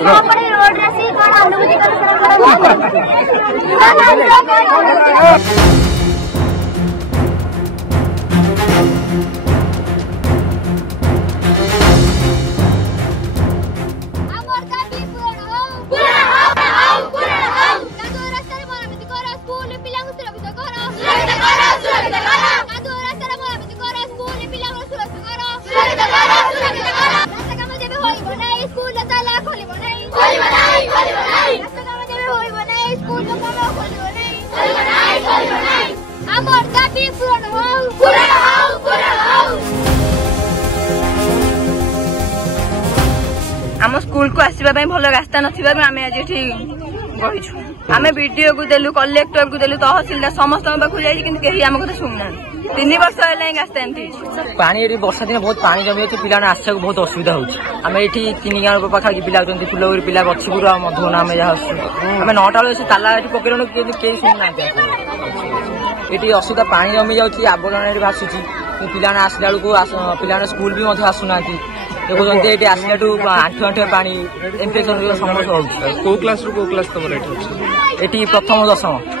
आम स्कूल को आसवा भल रास्ता नथिबा आमे आज एठी गहिछु आमे वीडियो को देलु कलेक्टर को देलु तहसीलदार समस्त पाखु जाई किंतु केही हम कथा सुनना 3 वर्ष हेला रास्ता एमती पानी एठी वर्षा दिन बहुत पानी जमी अछि पिलाने आसक बहुत असुविधा होछि आमे एठी 3 गाँव पाखा कि पिला जंती फुलगुरी पिला गछपुर आ मधुना आमे जा आमे 9टा बेले से ताला एठी पकेरनो केही सुनना एठी असुविधा पानी जमी जाउछि आबोलना एठी भासुछि पिलाने आसला बेलको पिलाने स्कूल भी मधे आसुनांती देखुंत ये आसला आंठु आंठु पानी इन्फेक्शन समस्या हो क्लास तुम ये प्रथम 10